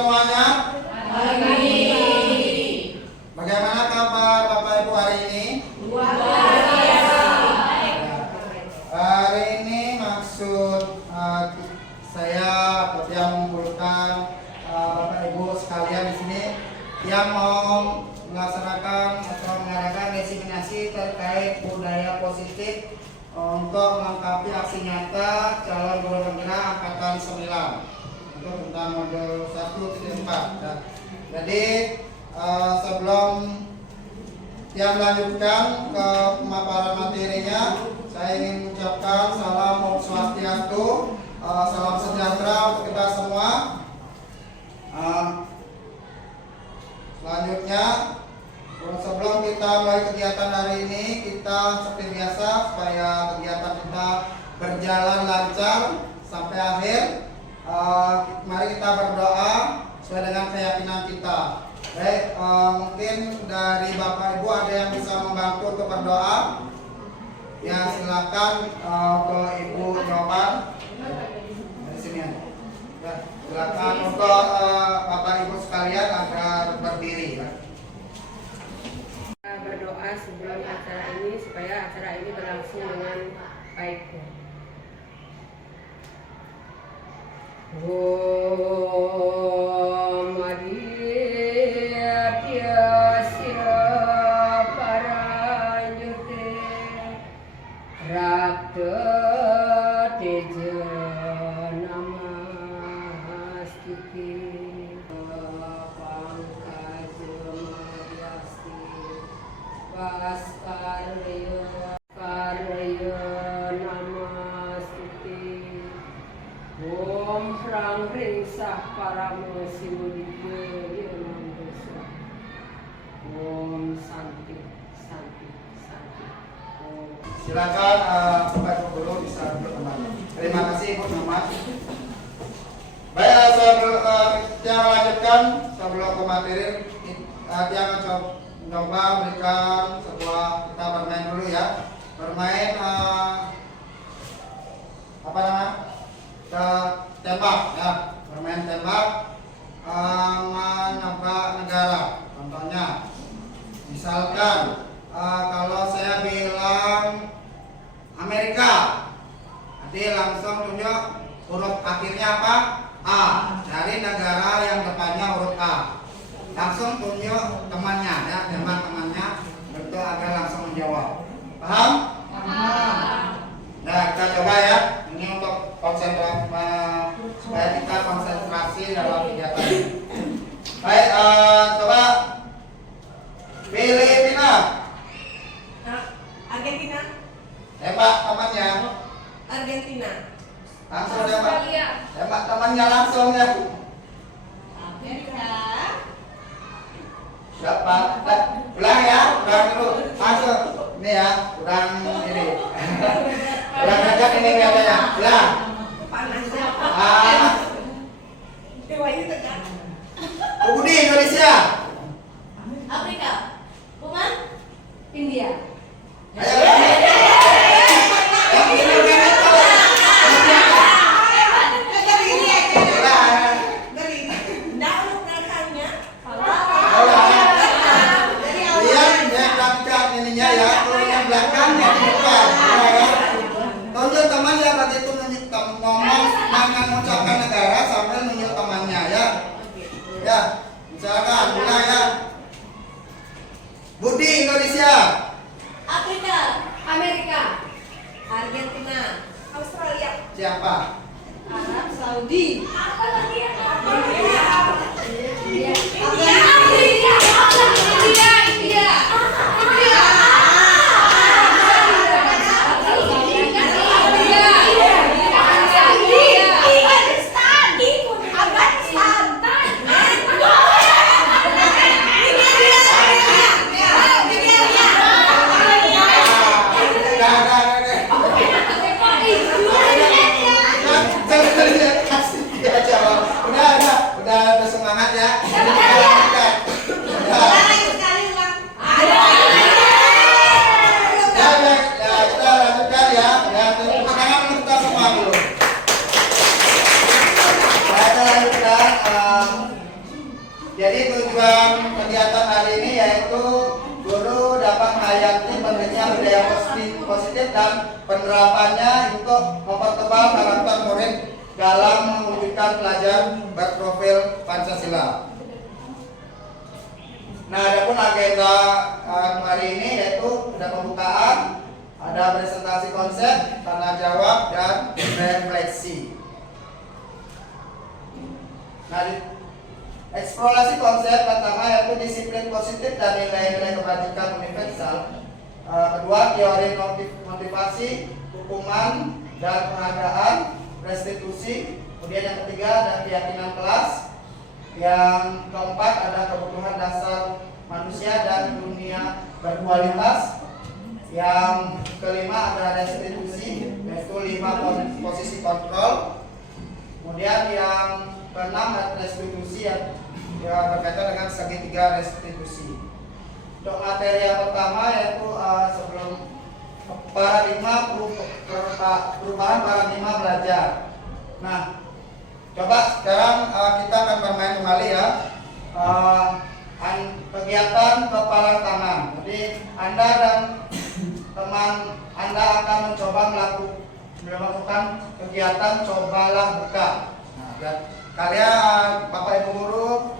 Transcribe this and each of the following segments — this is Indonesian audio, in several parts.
semuanya? Pagi. Bagaimana kabar Bapak Ibu hari ini? Luar biasa. Hari ini maksud saya yang mengumpulkan Bapak Ibu sekalian di sini yang mau melaksanakan atau mengadakan diseminasi terkait budaya positif untuk melengkapi aksi nyata calon guru pembina angkatan 9 untuk tentang modul 1.4. Jadi sebelum yang melanjutkan ke pemaparan materinya, saya ingin mengucapkan salam Om Swastiastu, salam sejahtera untuk kita semua. Selanjutnya, sebelum kita mulai kegiatan hari ini, kita seperti biasa supaya kegiatan kita berjalan lancar sampai akhir. Mari kita berdoa sesuai dengan keyakinan kita. Baik, mungkin dari Bapak Ibu ada yang bisa membantu untuk berdoa. Ya, silakan ke Ibu Nyoman dari sini. Ya, silakan untuk Bapak Ibu sekalian agar berdiri. Ya. Berdoa sebelum acara ini supaya acara ini berlangsung dengan baik. Om Aditya Parayute Rakta Teja Namastuti Pangkaja Maryasti Karya Namastuti Om Hrang Ring Sah Paramo Simudikya Namadosa Om Santi Santi Santi Om. Silakan Bapak Ibu Guru bisa berkenan. Terima kasih Ibu Nyoman. Baik, saya melanjutkan sebelum ke materi. Dia akan coba berikan sebuah kita bermain dulu ya. Bermain apa namanya? Tembak ya. Bermain tembak menebak negara. Contohnya, misalkan kalau saya bilang Amerika, nanti langsung tunjuk huruf akhirnya apa? A. Dari negara yang depannya huruf A. Langsung tunjuk temannya ya, tembak temannya, betul agar langsung menjawab. Paham? Paham. Nah, kita coba ya. Ini untuk konsentrasi supaya kita konsentrasi dalam kegiatan ini. Baik, coba Filipina. Argentina. Tembak temannya. Argentina. Langsung tembak. Tembak temannya langsung ya. Amerika. Siapa? Ulang ya, ulang dulu. Langsung. Ini ya, ulang ini. Ulang aja ini kelihatannya. Ulang. Panas. Dewa ini tegak. Budi Indonesia. Afrika. Kuman. India. Ayo. Yang ini itu. Ya, kalau yang belakang yang di depan ya. Tunjuk teman ya, tadi itu ngomong mengucapkan negara sambil nunjuk temannya ya. Ya, misalkan mulai ya. Budi Indonesia. Afrika. Amerika. Argentina. Australia. Siapa? Arab Saudi. Apa lagi ya? India. Udah semangat ya. menghayati pentingnya budaya positif dan penerapannya untuk mempertebal karakter murid dalam mewujudkan pelajar berprofil Pancasila. Nah, adapun agenda hari ini yaitu ada pembukaan, ada presentasi konsep, tanya jawab, dan refleksi. Nah, eksplorasi konsep pertama yaitu disiplin positif dan nilai-nilai kebajikan universal. Kedua, teori motivasi, hukuman dan penghargaan, restitusi. Kemudian yang ketiga ada keyakinan kelas. Yang keempat ada kebutuhan dasar manusia dan dunia berkualitas. Yang kelima ada restitusi, yaitu 5 posisi kontrol. Kemudian yang keenam ada restitusi yang berkaitan dengan segitiga restitusi. Untuk materi yang pertama yaitu sebelum perubahan paradigma belajar. Nah, coba sekarang kita akan bermain kembali ya. Kegiatan kepala tangan. Jadi Anda dan teman Anda akan mencoba melakukan kegiatan cobalah buka. Nah, dan kalian Bapak Ibu guru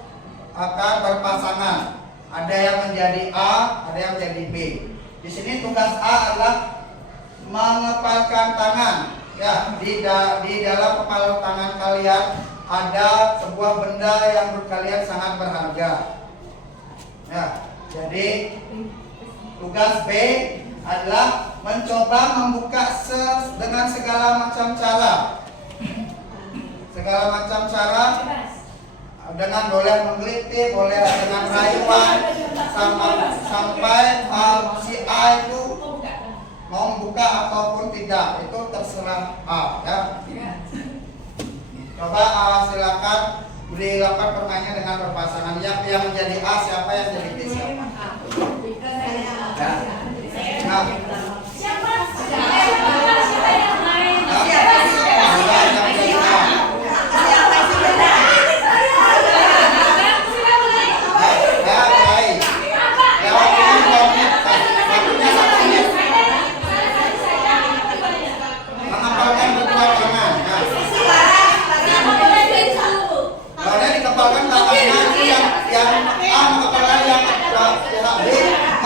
akan berpasangan. Ada yang menjadi A, ada yang menjadi B. Di sini tugas A adalah mengepalkan tangan. Ya, di dalam kepala tangan kalian ada sebuah benda yang menurut kalian sangat berharga. Ya, jadi tugas B adalah mencoba membuka dengan segala macam cara. Segala macam cara, dengan boleh menggelitik, boleh dengan rayuan, sampai si A itu mau membuka ataupun tidak, itu terserah A ya. Coba silakan dilakukan permainan dengan berpasangan. Yang menjadi A siapa, yang jadi B siapa? Ya. Nah.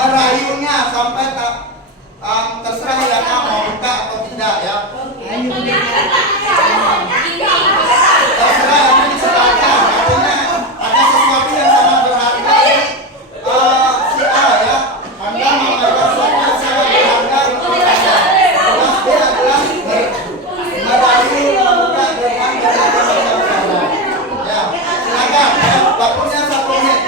Merayunya sampai terserah yang mau buka atau tidak ya. Terserah yang diserahkan. Artinya ada sesuatu yang sangat berharga si A ya. Anda mengatakan sesuatu yang sangat berharga untuk Anda. Tugas B adalah merayu membuka dengan berbagai cara. Ya, silakan ya. Waktunya 1 menit.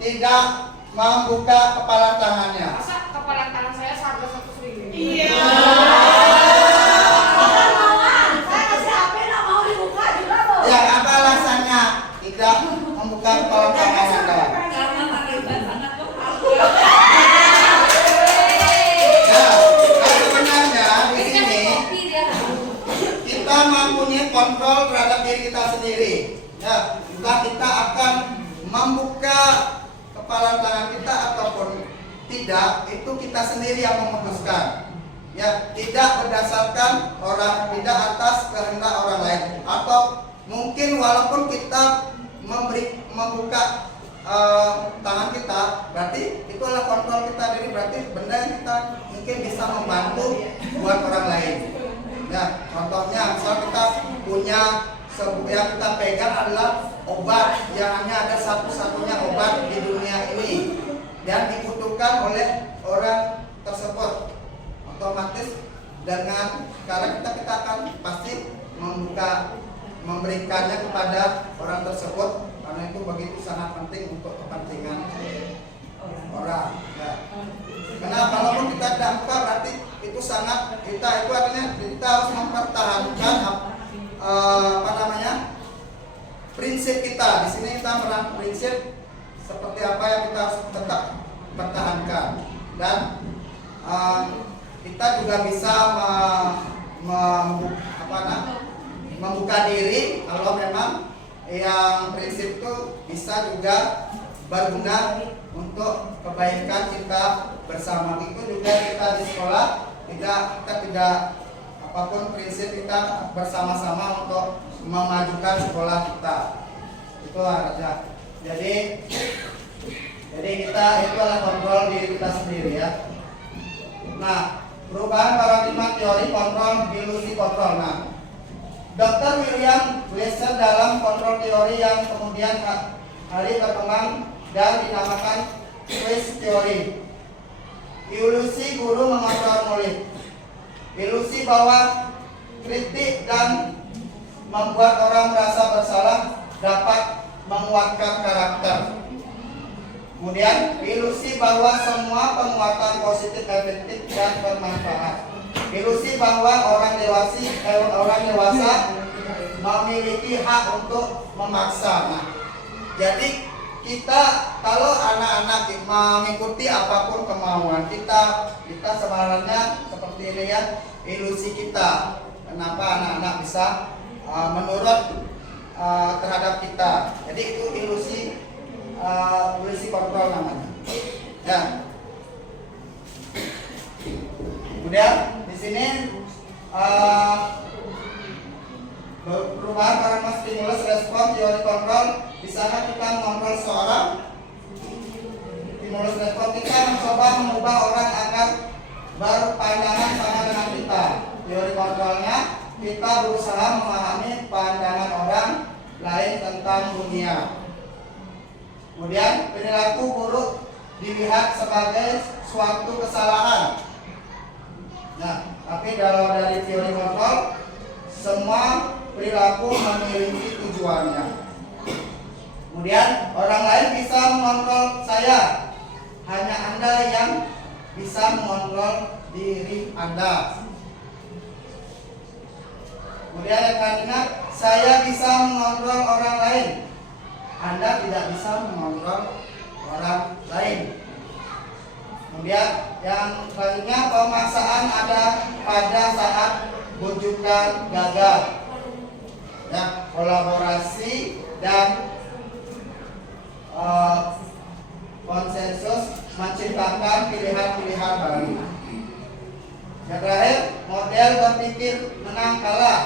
Tidak membuka kepala tangannya. Masa kepala tangan saya seharga 100.000? Iya. Ya, apa alasannya tidak membuka kepala tangan Anda? Karena Taliban sangat mahal. Ya, sebenarnya di sini kita mempunyai kontrol terhadap diri kita sendiri. Ya, kita akan membuka kepala tangan kita ataupun tidak, itu kita sendiri yang memutuskan. Ya, tidak berdasarkan orang, tidak atas kehendak orang lain. Atau mungkin walaupun kita membuka tangan kita, berarti itu adalah kontrol kita diri, berarti benda yang kita mungkin bisa membantu buat orang lain. Ya, contohnya misal kita punya yang kita pegang adalah obat yang hanya ada satu-satunya obat di dunia ini dan dibutuhkan oleh orang tersebut, otomatis dengan cara kita akan pasti memberikannya kepada orang tersebut karena itu begitu sangat penting untuk kepentingan orang. Ya. Karena kalaupun kita tidak buka berarti itu sangat itu artinya kita harus mempertahankan prinsip kita. Di sini kita merangkum prinsip seperti apa yang kita harus tetap pertahankan dan kita juga bisa membuka diri kalau memang yang prinsip itu bisa juga berguna untuk kebaikan kita bersama. Itu juga kita di sekolah kita tidak apapun prinsip kita bersama-sama untuk memajukan sekolah kita. Itu aja. Jadi kita itu adalah kontrol diri kita sendiri ya. Nah, perubahan paradigma teori kontrol, ilusi kontrol. Nah, Dr. William Glasser dalam kontrol teori yang kemudian hari berkembang dan dinamakan quiz teori. Ilusi guru mengontrol murid. Ilusi bahwa kritik dan membuat orang merasa bersalah dapat menguatkan karakter. Kemudian ilusi bahwa semua penguatan positif efektif dan bermanfaat. Ilusi bahwa orang dewasa memiliki hak untuk memaksa. Nah, jadi kita kalau anak-anak mengikuti apapun kemauan kita sebenarnya seperti ini ya, ilusi kita. Kenapa anak-anak bisa menurut terhadap kita? Jadi itu ilusi kontrol namanya. Ya. Kemudian di sini perubahan paradigma stimulus respon teori kontrol. Di sana kita mengontrol seorang. Stimulus respon kita mencoba mengubah orang agar berpandangan sama dengan kita. Teori kontrolnya kita berusaha memahami pandangan orang lain tentang dunia. Kemudian perilaku buruk dilihat sebagai suatu kesalahan. Nah, tapi kalau dari teori kontrol, semua perilaku memiliki tujuannya. Kemudian orang lain bisa mengontrol saya, hanya Anda yang bisa mengontrol diri Anda. Kemudian yang ketiga, saya bisa mengontrol orang lain, Anda tidak bisa mengontrol orang lain. Kemudian yang selanjutnya, pemaksaan ada pada saat bujukan gagal. Ya, kolaborasi dan konsensus menciptakan pilihan-pilihan baru. Yang terakhir, model berpikir menang kalah.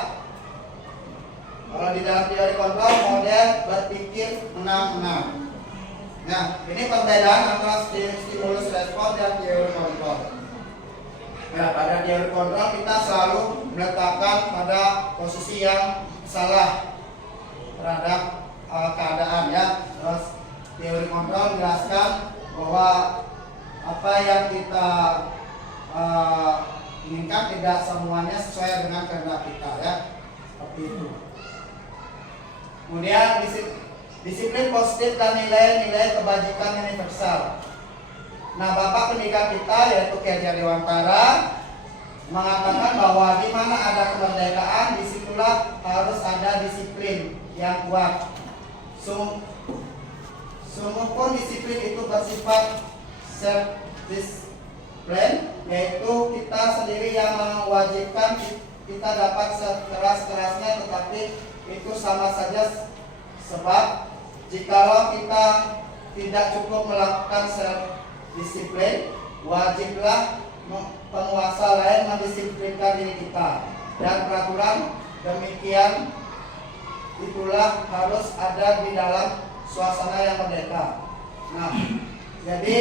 Kalau di dalam teori kontrol, model berpikir menang-menang. Nah, ini perbedaan antara stimulus respon dan teori kontrol. Nah, pada teori kontrol kita selalu meletakkan pada posisi yang salah terhadap keadaan ya. Terus teori kontrol menjelaskan bahwa apa yang kita inginkan tidak semuanya sesuai dengan kehendak kita ya. Seperti itu. Kemudian disiplin positif dan nilai-nilai kebajikan universal. Nah, Bapak pendidikan kita yaitu Kiai Dewantara mengatakan bahwa di mana ada kemerdekaan, disitulah harus ada disiplin yang kuat. Sungguh pun disiplin itu bersifat self-discipline, yaitu kita sendiri yang mewajibkan kita dapat sekeras-kerasnya, tetapi itu sama saja sebab jikalau kita tidak cukup melakukan self-disiplin, wajiblah penguasa lain mendisiplinkan diri kita, dan peraturan demikian itulah harus ada di dalam suasana yang merdeka. Nah, jadi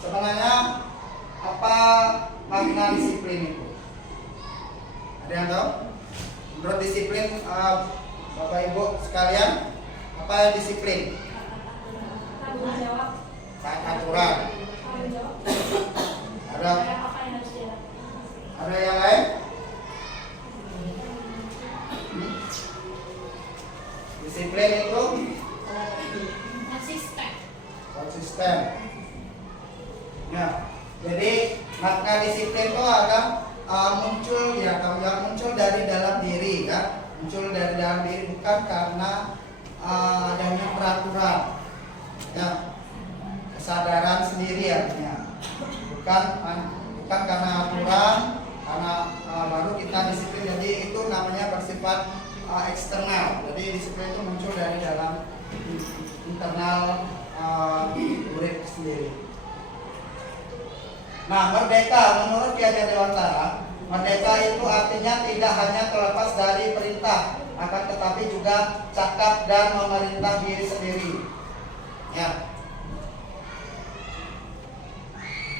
sebenarnya apa makna disiplin itu? Ada yang tahu? Menurut disiplin Bapak Ibu sekalian, apa yang disiplin? Tanggung jawab. Taat aturan. Tanggung jawab. Ada Apa yang harus dilakukan? ada yang lain? Disiplin itu Konsisten. konsisten. Nah, jadi makna disiplin itu ada muncul ya, kalau yang muncul dari dalam diri ya, muncul dari dalam diri bukan karena adanya peraturan, ya, kesadaran sendiri artinya, bukan karena aturan, karena baru kita disiplin. Jadi itu namanya bersifat eksternal. Jadi disiplin itu muncul dari dalam internal murid sendiri. Nah, merdeka menurut Ki Hajar Dewantara, merdeka itu artinya tidak hanya terlepas dari perintah, akan tetapi juga cakap dan memerintah diri sendiri. Ya.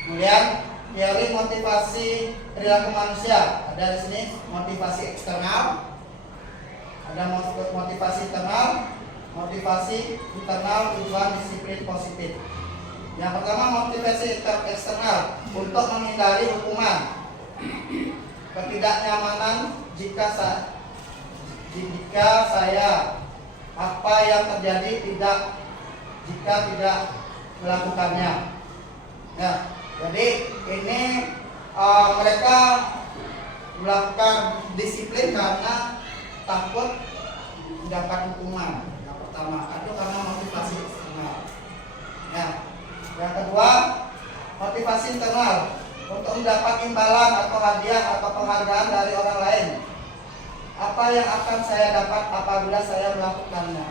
Kemudian teori motivasi perilaku manusia, ada di sini motivasi eksternal, ada motivasi internal, motivasi internal tujuan disiplin positif. Yang pertama motivasi eksternal untuk menghindari hukuman, ketidaknyamanan jika saya apa yang terjadi jika tidak melakukannya. Ya, jadi ini mereka melakukan disiplin karena takut mendapat hukuman. Yang pertama itu karena motivasi eksternal. Ya. Yang kedua, motivasi internal untuk mendapat imbalan atau hadiah atau penghargaan dari orang lain. Apa yang akan saya dapat apabila saya melakukannya?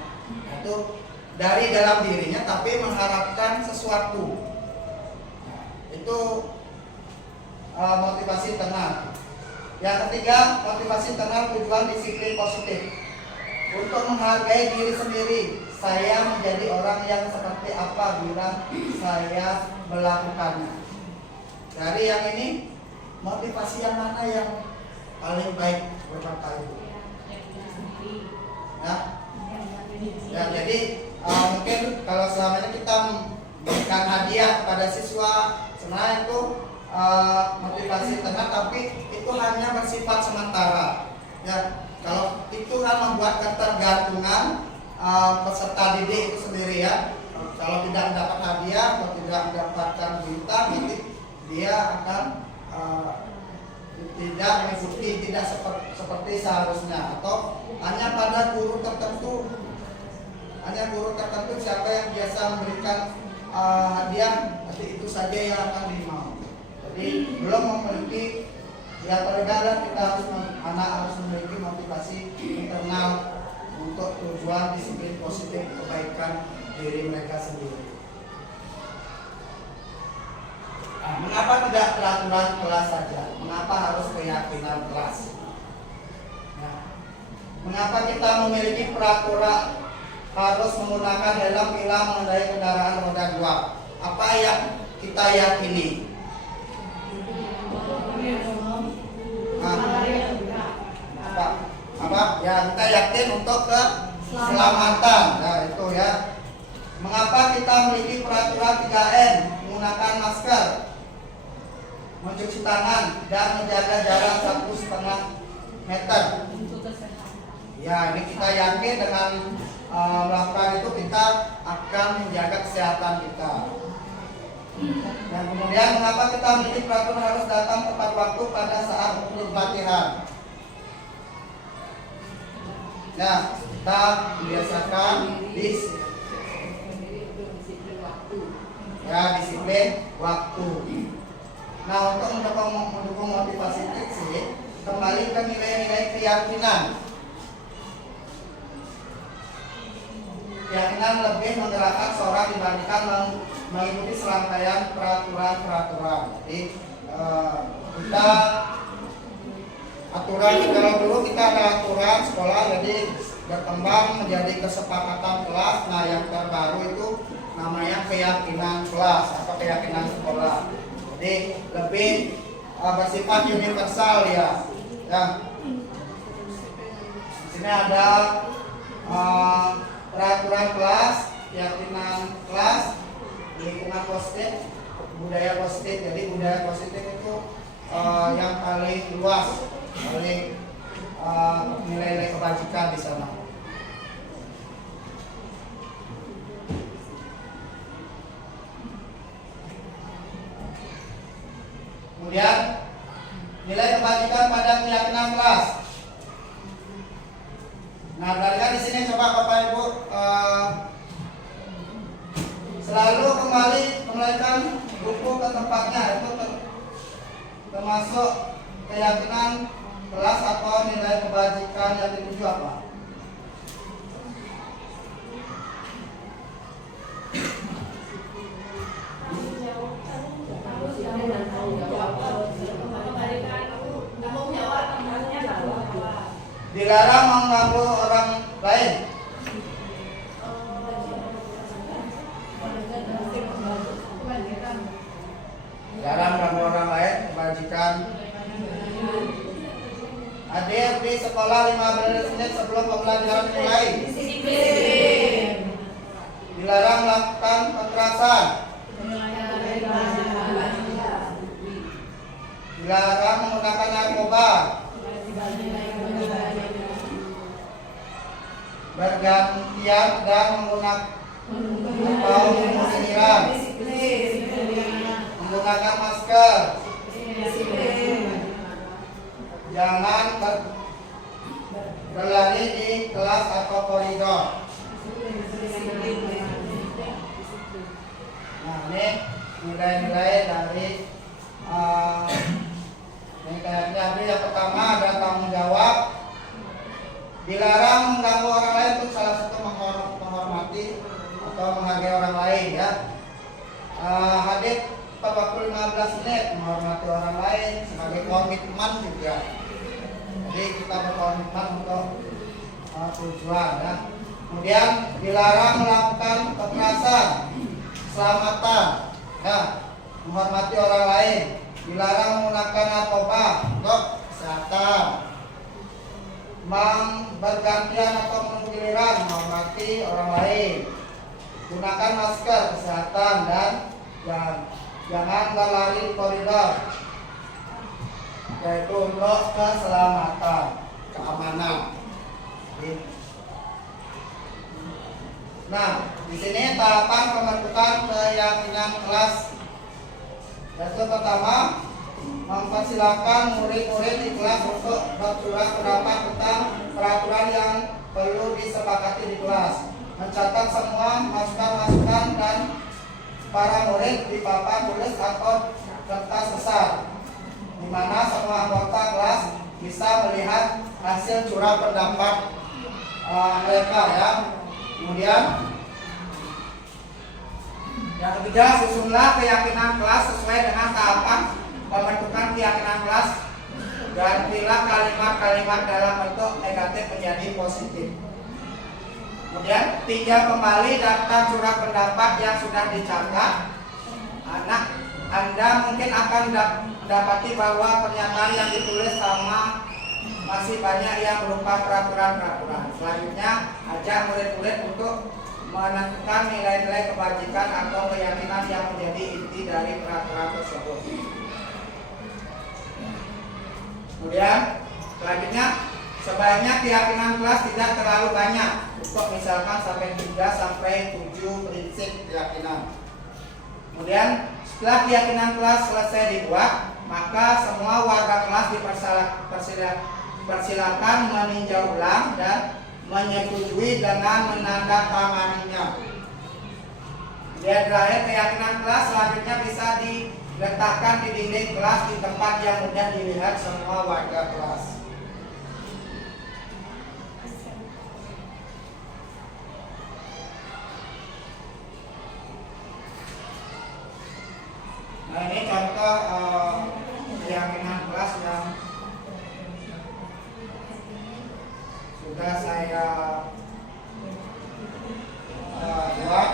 Itu dari dalam dirinya tapi mengharapkan sesuatu. Itu motivasi internal. Yang ketiga, motivasi internal tujuan disiplin positif. Untuk menghargai diri sendiri, saya menjadi orang yang seperti apa bila saya melakukannya. Dari yang ini, motivasi yang mana yang paling baik buat Bapak Ibu? Ya, jadi mungkin kalau selama ini kita memberikan hadiah kepada siswa, sebenarnya itu motivasi internal, tapi itu hanya bersifat sementara. Ya. Kalau itu kan membuat ketergantungan peserta didik itu sendiri ya. Kalau tidak mendapat hadiah atau tidak mendapatkan bintang, nanti dia akan tidak mengikuti, tidak seperti seharusnya, atau hanya pada guru tertentu. Hanya guru tertentu siapa yang biasa memberikan hadiah, nanti itu saja yang akan dimau. Jadi belum memiliki. Ya, terkadang anak harus memiliki motivasi internal untuk tujuan disiplin positif kebaikan diri mereka sendiri. Nah, mengapa tidak peraturan kelas saja? Mengapa harus keyakinan kelas? Nah, mengapa kita memiliki peraturan harus menggunakan helm bila mengendarai kendaraan roda 2? Apa yang kita yakini? Apa ya, kita yakin untuk keselamatan. Nah itu ya. Mengapa kita memiliki peraturan 3M, menggunakan masker, mencuci tangan, dan menjaga jarak 1,5 meter? Ya, ini kita yakin dengan melakukan itu kita akan menjaga kesehatan kita. Dan kemudian mengapa kita memiliki peraturan harus datang tepat waktu pada saat pelatihan? Nah, kita biasakan disiplin waktu. Nah, untuk mendukung motivasi fisik, kembali ke nilai-nilai keyakinan. Keyakinan lebih menggerakkan seorang dibandingkan mengikuti serangkaian peraturan-peraturan. Jadi kita aturan, kalau dulu kita ada aturan sekolah, jadi berkembang menjadi kesepakatan kelas. Nah, yang terbaru itu namanya keyakinan kelas atau keyakinan sekolah. Jadi lebih bersifat universal ya. Ya. Di sini ada peraturan kelas, keyakinan kelas, lingkungan positif, budaya positif. Jadi budaya positif itu yang paling luas, paling nilai-nilai kebajikan di sana. Kemudian nilai kebajikan pada keyakinan kelas. Nah, dari di sini coba Bapak Ibu selalu kembalikan buku ke tempatnya, itu termasuk keyakinan kelas atau nilai kebajikan yang dituju apa? Dilarang mengganggu orang lain. Dilarang mengganggu orang lain, kebajikan. Hadir di sekolah 15 menit sebelum pembelajaran dimulai. Dilarang melakukan kekerasan. Dilarang menggunakan narkoba. Bergantian dan menggunakan penyiraman, menggunakan masker, jangan berlari di kelas atau koridor. Nah, ini nilai-nilai dari yang pertama ada tanggung jawab. Dilarang mengganggu orang lain, itu salah satu menghormati atau menghargai orang lain ya. Hadir tepat waktu 15 menit, menghormati orang lain sebagai komitmen juga. Jadi kita berkomitmen untuk tujuan ya. Kemudian dilarang melakukan kekerasan, keselamatan ya, menghormati orang lain. Dilarang menggunakan narkoba untuk kesehatan. Bergantian atau menunggu giliran, menghormati orang lain. Gunakan masker, kesehatan, dan jangan berlari di koridor, yaitu untuk keselamatan, keamanan. Nah, di sini tahapan pembentukan keyakinan kelas. Yaitu pertama, mempersilahkan murid-murid di kelas untuk bersurat pendapat tentang peraturan yang perlu disepakati di kelas. Mencatat semua masukan-masukan dan para murid di papan tulis atau kertas besar, di mana semua anggota kelas bisa melihat hasil surat pendapat mereka ya. Kemudian yang ketiga, susunlah keyakinan kelas sesuai dengan tahapan pembentukan keyakinan kelas. Gantilah kalimat-kalimat dalam bentuk negatif menjadi positif. Kemudian 3, kembali daftar surat pendapat yang sudah dicatat. Anda mungkin akan mendapati bahwa pernyataan yang ditulis sama masih banyak yang berupa peraturan-peraturan. Selanjutnya, ajak murid-murid untuk menentukan nilai-nilai kebajikan atau keyakinan yang menjadi inti dari peraturan tersebut. Kemudian selanjutnya, sebaiknya keyakinan kelas tidak terlalu banyak, untuk misalkan sampai 3 sampai 7 prinsip keyakinan. Kemudian setelah keyakinan kelas selesai dibuat, maka semua warga kelas dipersilakan meninjau ulang dan menyetujui dengan menandatanganinya. Dan terakhir, keyakinan kelas selanjutnya bisa diletakkan di dinding kelas di tempat yang mudah dilihat semua warga kelas. Nah, ini contoh keyakinan kelas yang sudah saya buat.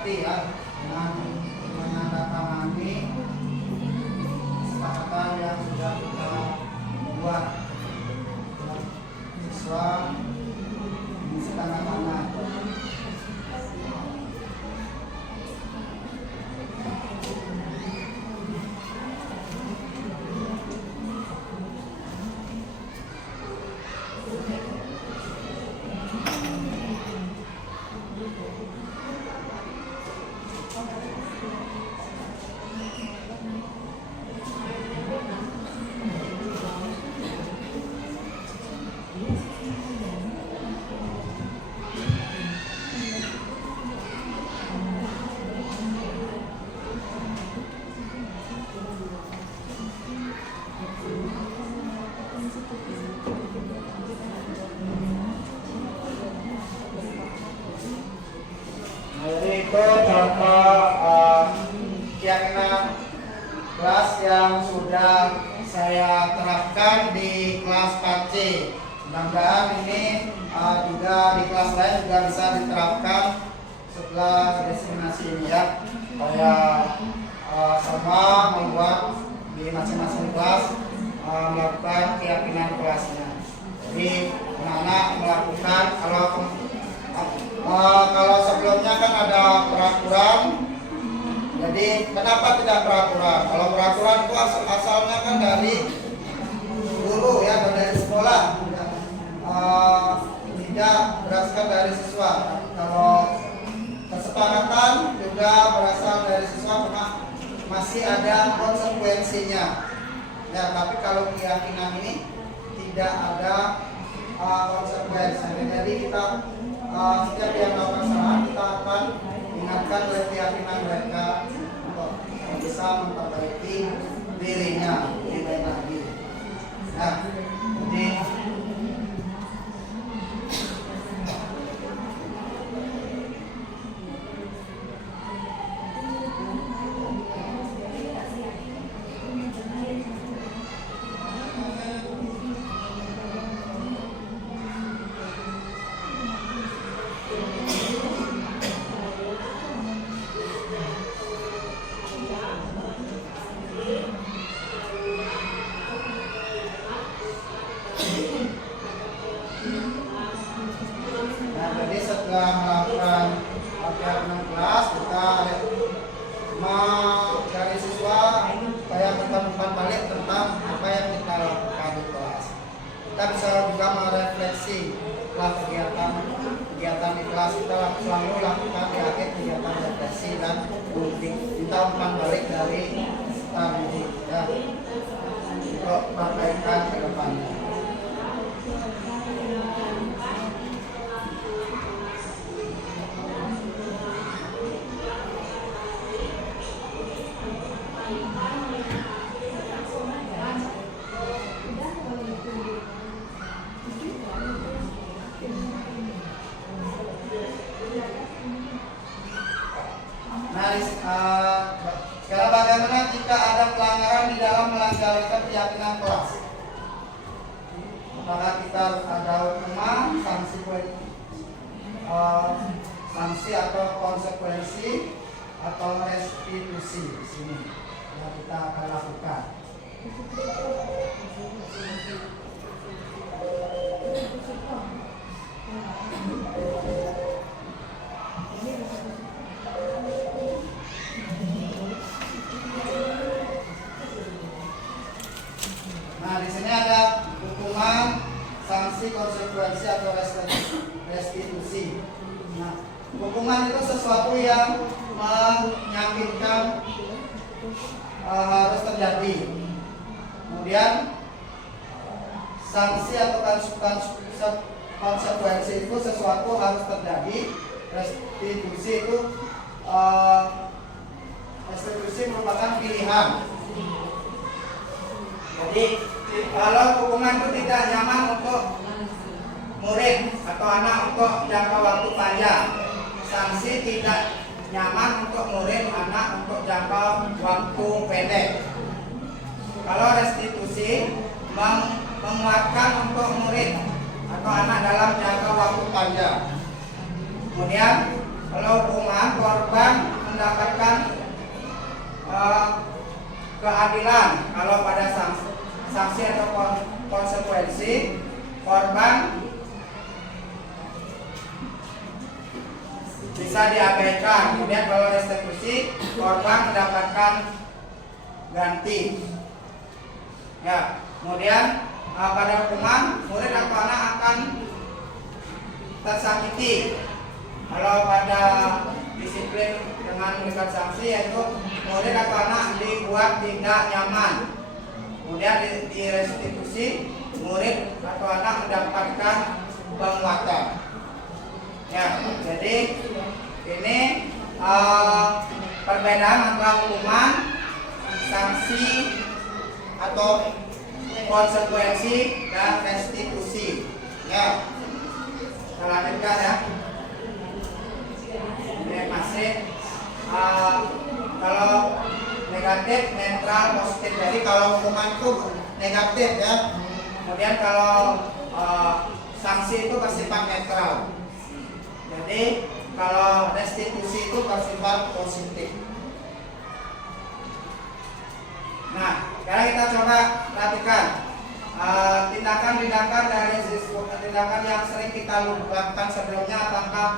disepakati ya dengan menandatangani kesepakatan yang sudah kita buat siswa mengisi tanda tangan. Jadi itu contoh keyakinan kelas yang sudah saya terapkan di kelas KC. Mudah-mudahan ini juga di kelas lain juga bisa diterapkan setelah diseminasi ini ya. Supaya semua membuat di masing-masing kelas melakukan keyakinan kelasnya. Jadi anak-anak melakukan kalau sebelumnya kan ada peraturan, jadi kenapa tidak peraturan? Kalau peraturan itu asalnya kan dari guru ya, dari sekolah, tidak berasal dari siswa. Kalau kesepakatan juga berasal dari siswa, cuma masih ada konsekuensinya. Ya, tapi kalau keyakinan ini tidak ada konsekuensi. Jadi kita setiap yang melakukan kesalahan kita akan ingatkan oleh keyakinan mereka untuk bisa memperbaiki dirinya lebih baik lagi. Nah, jadi setelah melakukan keyakinan kelas, kita dari siswa supaya menemukan balik tentang apa yang kita lakukan di kelas. Kita bisa juga merefleksi setelah kegiatan di kelas, kita selalu lakukan di akhir kegiatan refleksi dan kita umpan balik dari tadi ya, untuk perbaikan ke depannya. Sekarang bagaimana jika ada pelanggaran di dalam melaksanakan keyakinan kelas? Apakah kita ada hukuman, sanksi atau konsekuensi atau restitusi di sini yang kita akan lakukan. Nah, di sini ada hukuman, sanksi, konsekuensi atau restitusi. Nah, hukuman itu sesuatu yang menyakitkan harus terjadi. Kemudian sanksi atau konsekuensi itu sesuatu harus terjadi. Restitusi itu restitusi merupakan pilihan. Jadi kalau hukuman itu tidak nyaman untuk murid atau anak untuk jangka waktu panjang, sanksi tidak nyaman untuk murid anak untuk jangka waktu pendek. Kalau restitusi menguatkan untuk murid atau anak dalam jangka waktu panjang. Kemudian kalau hukuman, korban keadilan. Kalau pada sanksi atau konsekuensi, korban bisa diabaikan. Kemudian kalau restitusi, korban mendapatkan ganti. Ya, kemudian pada hukuman, murid atau anak akan tersakiti. Kalau pada disiplin dengan memberikan sanksi, yaitu murid atau anak dibuat tidak nyaman. Kemudian di restitusi, murid atau anak mendapatkan penguatan. Ya, jadi ini perbedaan antara hukuman, sanksi atau konsekuensi dan restitusi. Ya, kita lanjutkan ya. Ini masih kalau negatif, netral, positif. Jadi kalau hukuman itu negatif ya. Kemudian kalau sanksi itu bersifat netral. Jadi kalau restitusi itu bersifat positif. Nah, sekarang kita coba perhatikan tindakan-tindakan dari tindakan yang sering kita lakukan sebelumnya, apakah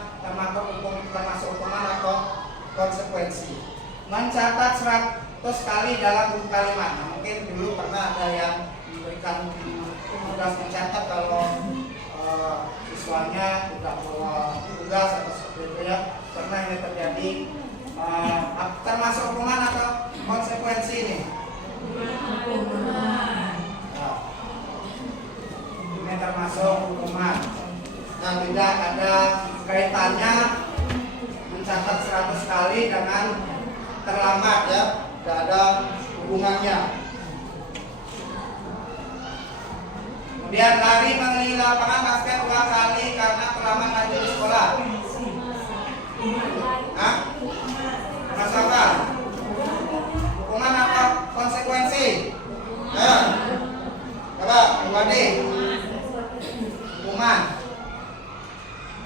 termasuk hukuman atau konsekuensi. Mencatat 100 kali dalam buku kalimat. Nah, mungkin dulu pernah ada yang memberikan tugas mencatat kalau siswanya tidak bawa tugas atau seperti itu ya. Pernah ini terjadi. Termasuk hukuman atau konsekuensi ini? Ini termasuk hukuman. Dan tidak ada kaitannya mencatat 100 kali dengan terlambat ya, tidak ada hubungannya. Kemudian lari mengelilingi lapangan basket 2 kali karena terlambat maju di sekolah. Hah? Masuk apa? Hukuman apa konsekuensi? Ya. Coba, Wadi. Hukuman.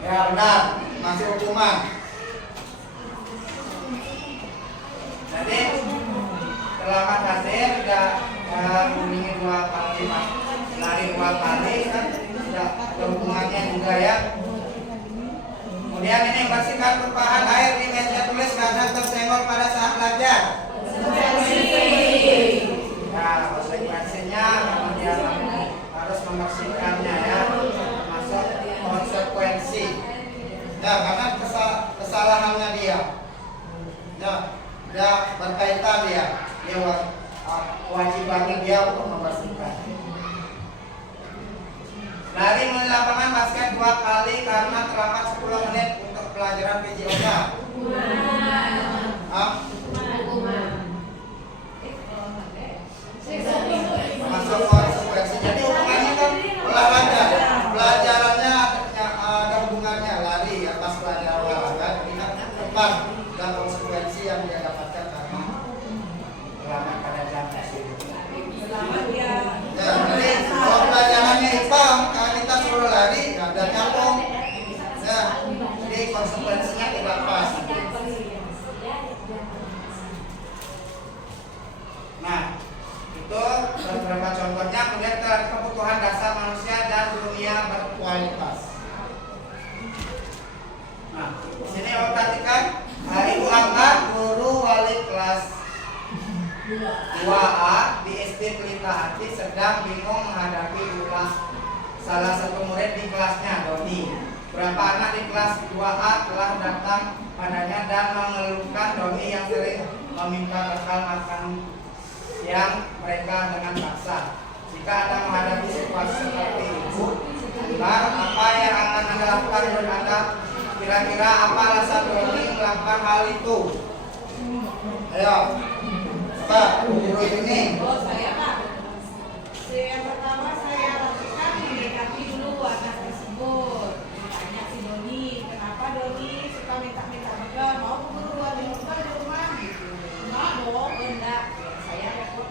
Ya benar, masih hukuman. Jadi terlambat hadir tidak mengunjungi 2 kali, lari 2 kali kan tidak ada hubungannya juga ya. Kemudian ini bersihkan tumpahan air di meja tulis karena tersenggol pada saat belajar. Nah, konsekuensinya memang dia harus membersihkannya ya, termasuk konsekuensi. Ya, karena kesalahannya dia. Ya, dia berkaitan dia wajibannya dia untuk membersihkan. Lari melalui lapangan basket 2 kali karena terlambat 10 menit untuk pelajaran PJOK. Masuk konsekuensi. Jadi hukumannya kan olahraga. Pelajarannya ada hubungannya, lari atas pelajaran olahraga. Ini tepat dan konsekuensi yang dia dapatkan karena terlambat pada jam tersebut. Ya, jadi kalau pelajarannya IPA, kita suruh lari, nggak ada nyambung. Ya, jadi konsekuensinya tidak pas. Nah, itu beberapa contohnya. Kemudian kebutuhan dasar manusia dan dunia berkualitas. Nah, di sini perhatikan Ibu Angga, guru wali kelas 2A di SD Pelita Hati sedang bingung menghadapi ulah salah satu murid di kelasnya, Doni. Beberapa anak di kelas 2A telah datang padanya dan mengeluhkan Doni yang sering meminta bekal makan siang mereka dengan paksa. Jika Anda menghadapi situasi seperti itu, apa yang akan Anda lakukan menurut Anda? Kira-kira apa alasan Doni melakukan hal itu? Ayo, Pak, guru ini. Saya Pak. Yang pertama saya lakukan mendekati dulu anak tersebut. Tanya si Doni, kenapa Doni suka minta-minta bekal? Mau guru buat bekal di rumah gitu. Enggak dong, enggak. Saya repot.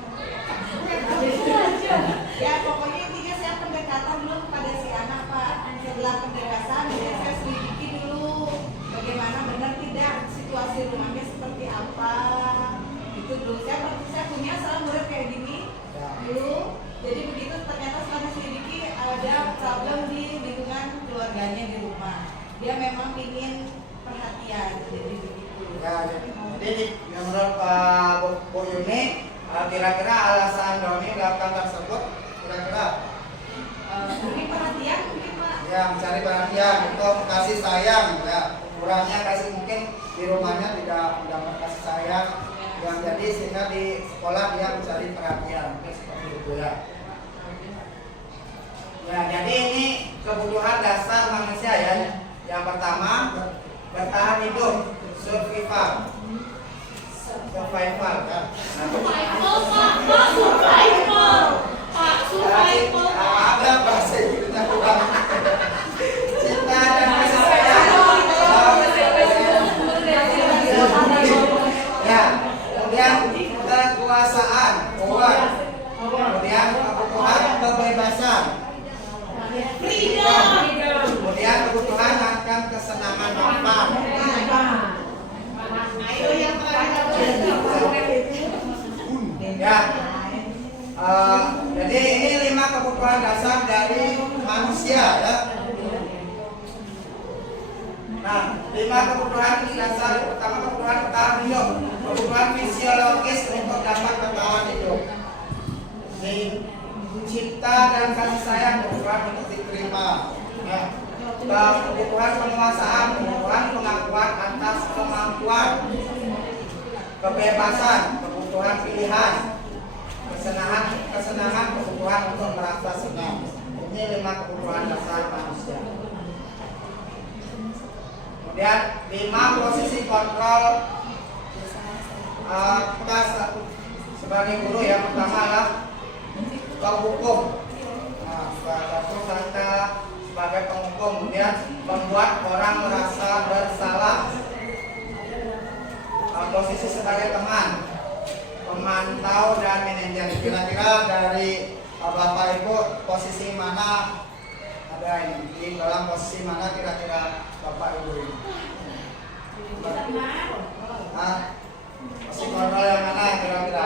Ya pokoknya intinya saya pendekatan dulu kepada si anak Pak. Setelah pendekatan saya selidiki dulu bagaimana benar tidak situasi rumahnya seperti apa. Itu dulu saya punya salah dia memang ingin perhatian, jadi begitu. Ya, jadi menurut Bu Yuni, kira-kira alasan Doni melakukan tersebut kira-kira Ini perhatian mungkin Pak. ya mencari perhatian untuk kasih sayang ya, kurangnya kasih mungkin di rumahnya tidak mendapat kasih sayang yang jadi sehingga di sekolah dia mencari perhatian mungkin seperti itu ya. Ya, jadi ini kebutuhan dasar manusia ya. Yang pertama bertahan hidup, survival ya. Ada bahasa Inggrisnya kurang. Cinta dan kasih sayang. Ya, kemudian kekuasaan, power. Kemudian kebutuhan kebebasan. Kemudian kebutuhan akan kesenangan makan. Ya, jadi ini 5 kebutuhan dasar dari manusia ya. Nah, 5 kebutuhan dasar. Pertama, kebutuhan bertahan hidup, kebutuhan fisiologis untuk dapat bertahan hidup. Cinta dan kasih sayang, kebutuhan untuk diterima. Ya. Kebutuhan penguasaan, kebutuhan pengakuan atas kemampuan. Kebebasan, kebutuhan pilihan. Kesenangan, kebutuhan untuk merasa senang. Ini 5 kebutuhan dasar manusia. Kemudian 5 posisi kontrol kita sebagai guru. Yang pertama adalah penghukum. Nah, kita sebagai penghukum, kemudian membuat orang merasa bersalah. Posisi sebagai teman, pemantau dan manajer. Kira-kira dari Bapak Ibu posisi mana ada ini? Di dalam posisi mana kira-kira Bapak Ibu ini? Posisi kontrol yang mana kira-kira?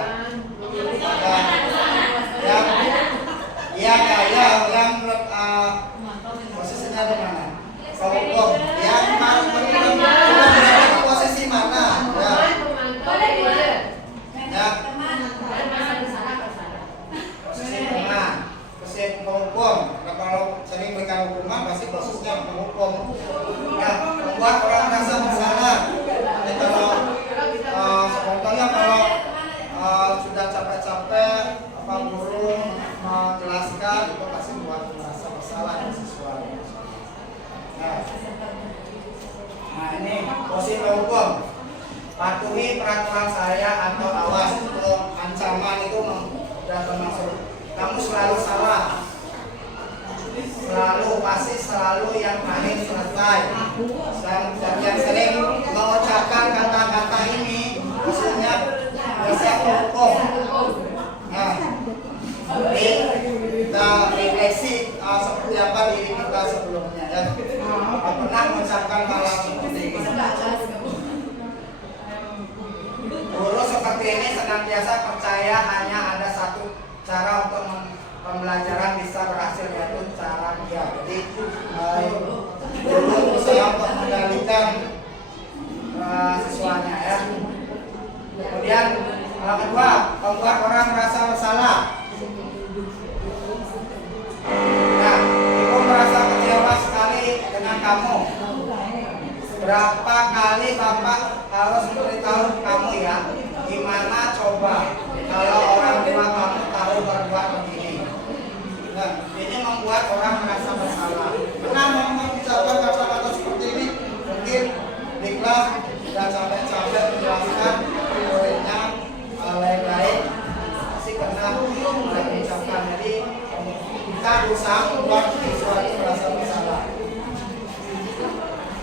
Yang menurut posisinya di mana? Penghukum. Yang posisi mana? Ya. Ya. Posisi teman, posisi penghukum. Nah, kalau sering berikan hukuman pasti posisinya penghukum. Ya, membuat orang merasa bersalah. Jadi kalau contohnya kalau sudah capek-capek guru menjelaskan itu pasti membuat merasa bersalah dan sesuai. Nah, ini posisi penghukum. Patuhi peraturan saya atau awas. Untuk ancaman itu sudah termasuk. Kamu selalu salah, selalu yang paling selesai. Yang sering mengucapkan kata-kata ini maksudnya bisa hukum. Nah, kita refleksi seperti apa diri kita sebelumnya ya. Pernah mengucapkan hal seperti ini. Guru seperti ini senantiasa percaya hanya ada satu cara untuk pembelajaran bisa berhasil, yaitu cara dia. Jadi guru berusaha untuk mengendalikan siswanya ya. Kemudian kedua, membuat orang merasa bersalah. Nah, ibu merasa kecewa sekali dengan kamu. Berapa kali Bapak harus memberitahu kamu ya? Gimana coba kalau orang tua kamu tahu berbuat begini? Nah, ini membuat orang merasa bersalah. Pernah mengucapkan kata-kata seperti ini? Mungkin di kelas sudah capek-capek menjelaskan muridnya lain-lain, pasti pernah mengucapkan. Jadi kita berusaha membuat siswa itu merasa bersalah.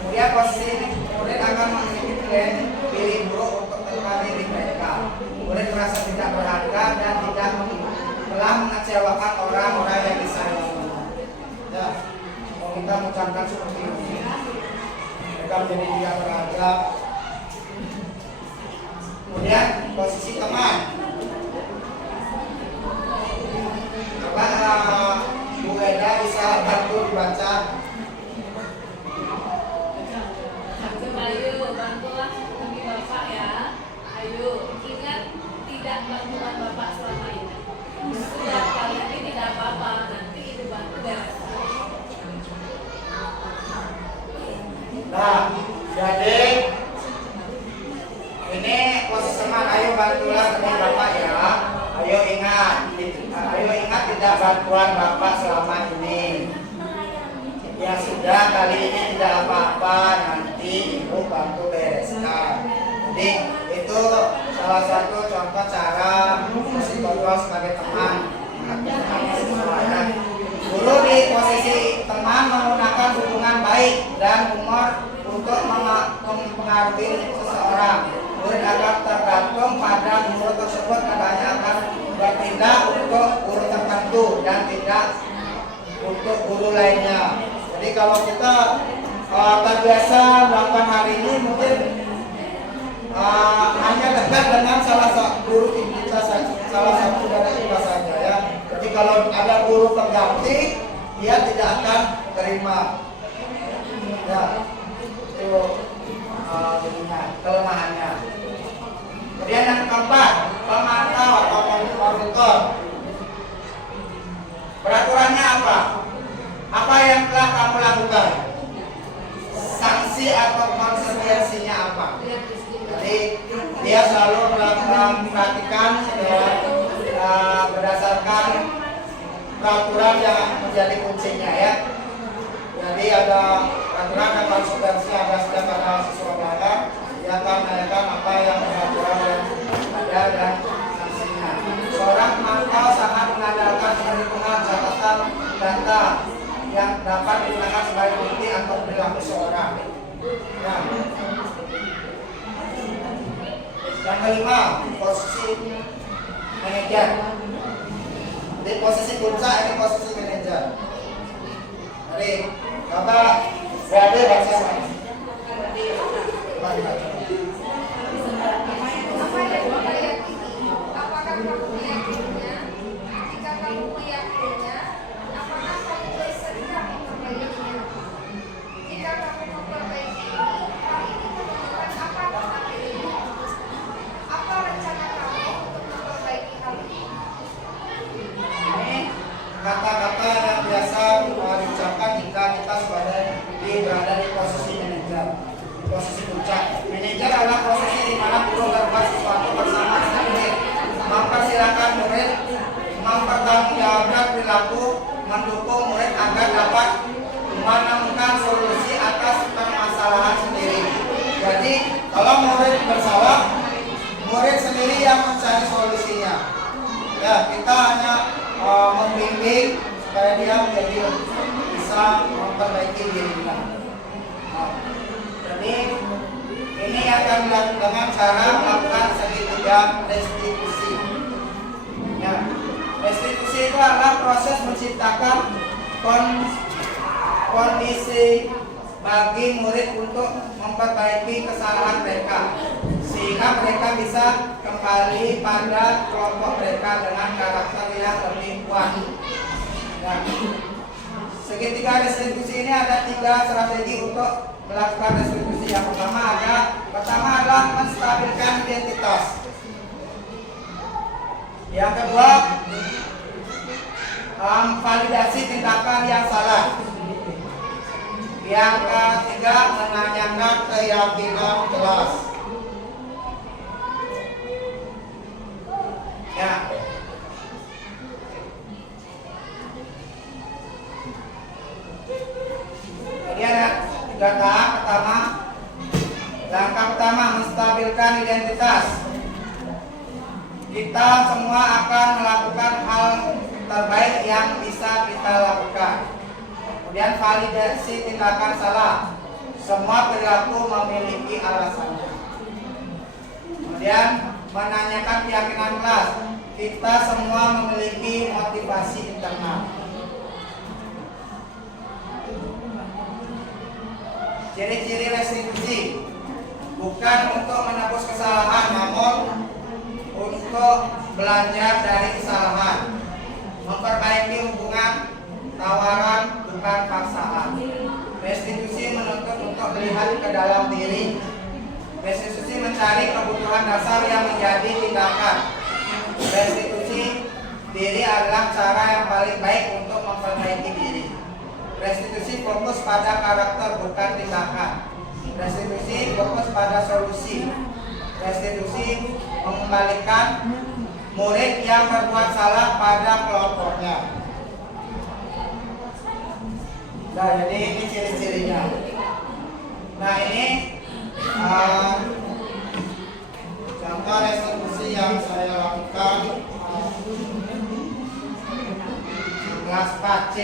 Kemudian posisi murid akan memiliki plan pilih buruk untuk tentang diri mereka. Murid merasa tidak berharga dan tidak telah mengecewakan orang-orang yang disayanginya. Ya, kalau kita mengucapkan seperti ini, mereka menjadi tidak berharga. Kemudian posisi teman. Bu Eda bisa bantu dibaca. bantulah demi Bapak ya. Ayo ingat tidak bantuan Bapak selama ini. Ya sudah, kali ini tidak apa-apa, nanti Ibu bantu bereskan. Jadi itu salah satu contoh cara posisi kontrol sebagai teman melakukan semua ya. Guru di posisi teman menggunakan hubungan baik dan humor untuk mempengaruhi seseorang. Murid agar tergantung pada guru tersebut, kadang akan bertindak untuk guru tertentu dan tidak untuk guru lainnya. Jadi kalau kita terbiasa melakukan hari ini mungkin hanya dekat dengan salah satu guru kita dari kita saja ya. Jadi kalau ada guru pengganti, dia tidak akan terima. Ya, itu kelemahannya. Kemudian yang keempat, pemantau atau monitor. Peraturannya apa? Apa yang telah kamu lakukan? Sanksi atau konsekuensinya apa? Jadi dia selalu memperhatikan berdasarkan peraturan yang menjadi kuncinya ya. Jadi ada peraturan dan konsekuensi, ada setiap ada siswa melanggar, dia akan menanyakan apa yang peraturan yang ada dan sanksinya. Seorang pemantau sangat mengandalkan perhitungan catatan data yang dapat digunakan sebagai bukti atau perilaku seorang. Nah, yang kelima, posisi manajer. Di posisi puncak ini posisi manajer. Jadi, Bapak berada bahasa mana? Apakah kamu meyakininya? Jika kamu meyakininya, apakah kamu bersedia memperbaikinya? Jika kamu memperbaiki ini, hal ini menunjukkan apa tentang dirimu? Apa rencana kamu untuk memperbaiki hal ini? Ini kata-kata yang biasa diucapkan jika kita berada di posisi manajer, di posisi puncak. Manajer adalah posisi di mana guru berbuat sesuatu bersama dengan murid, mempersilahkan murid, mempertanggungjawabkan perilaku, mendukung murid agar dapat menemukan solusi atas permasalahan sendiri. Jadi kalau murid bersalah, murid sendiri yang mencari solusinya. Ya, kita hanya membimbing supaya dia menjadi bisa memperbaiki dirinya. Jadi ini akan dilakukan dengan cara melakukan segitiga restitusi. Ya, restitusi itu adalah proses menciptakan kondisi bagi murid untuk memperbaiki kesalahan mereka, sehingga mereka bisa kembali pada kelompok mereka dengan karakter yang lebih kuat. Nah, segitiga restitusi ini ada 3 strategi untuk melakukan restitusi. Yang pertama adalah menstabilkan identitas. Yang kedua, validasi tindakan yang salah. Yang ketiga, menanyakan keyakinan jelas. Ya. Jadi ada 3 tahap. Langkah pertama, menstabilkan identitas. Kita semua akan melakukan hal terbaik yang bisa kita lakukan. Kemudian validasi tindakan salah. Semua perilaku memiliki alasannya. Kemudian menanyakan keyakinan kelas. Kita semua memiliki motivasi internal. Ciri-ciri restitusi bukan untuk menebus kesalahan, namun untuk belajar dari kesalahan, memperbaiki hubungan, tawaran bukan paksaan. Restitusi menuntut untuk melihat ke dalam diri. Restitusi mencari kebutuhan dasar yang menjadi tindakan. Restitusi diri adalah cara yang paling baik untuk memperbaiki diri. Restitusi fokus pada karakter bukan tindakan. Restitusi fokus pada solusi. restitusi mengembalikan murid yang berbuat salah pada kelompoknya. Nah, jadi ini ciri-cirinya. Nah, ini contoh restitusi yang saya lakukan kelas PAC.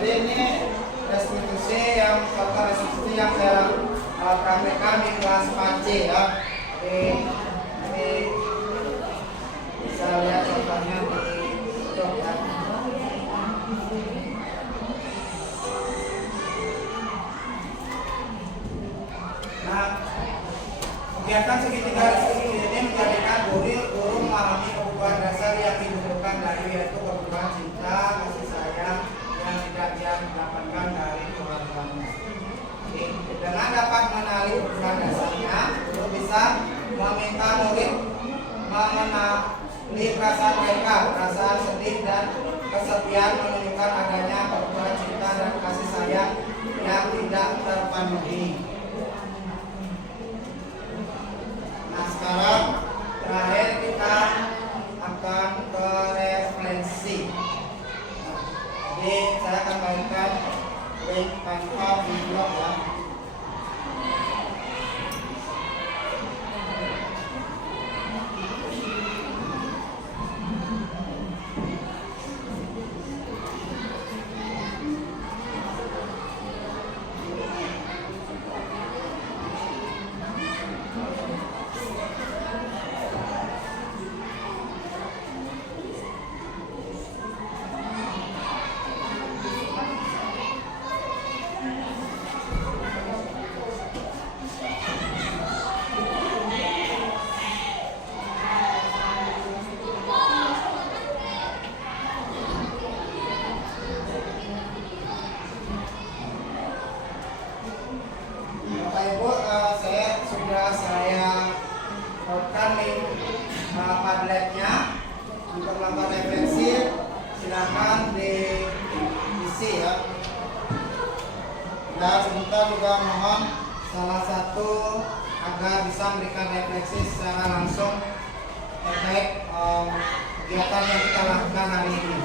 Jadi ini restitusi yang saya praktekkan di kelas PAC ya. Ini bisa lihat contohnya di YouTube ya. Nah, kegiatan segitiga restitusi ini menjadikan guru memahami kebutuhan dasar yang dibutuhkan dari, yaitu kebutuhan cinta, kasih sayang yang tidak dia mendapatkan dari orang tuanya. Dengan dapat mengenali kebutuhan dasarnya, guru bisa meminta murid mengenali perasaan mereka, perasaan sedih dan kesepian, menunjukkan adanya kebutuhan cinta dan kasih sayang yang tidak terpenuhi. Nah, sekarang terakhir kita akan ke refleksi. Jadi saya akan bagikan link tanpa di blog ya. Bapak Ibu, saya lakukan link Padletnya untuk melakukan refleksi. Silakan diisi ya. Dan sebentar juga mohon salah satu agar bisa memberikan refleksi secara langsung terkait kegiatan yang kita lakukan hari ini.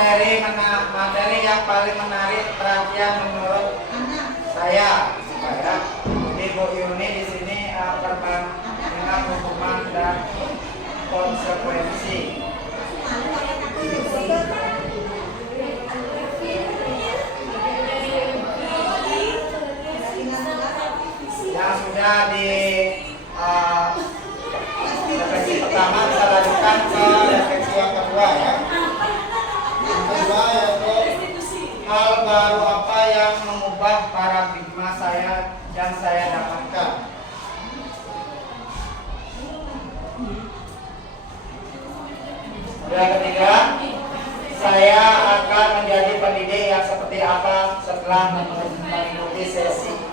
materi yang paling menarik perhatian menurut saya supaya Ibu Yuni di sini dengan hukuman dan konsekuensi. Yang sudah di refleksi pertama bisa lanjutkan ke refleksi yang kedua ya. Yang kedua yaitu hal baru apa yang mengubah paradigma saya yang saya dapatkan. Yang ketiga, saya akan menjadi pendidik yang seperti apa setelah mengikuti sesi ini.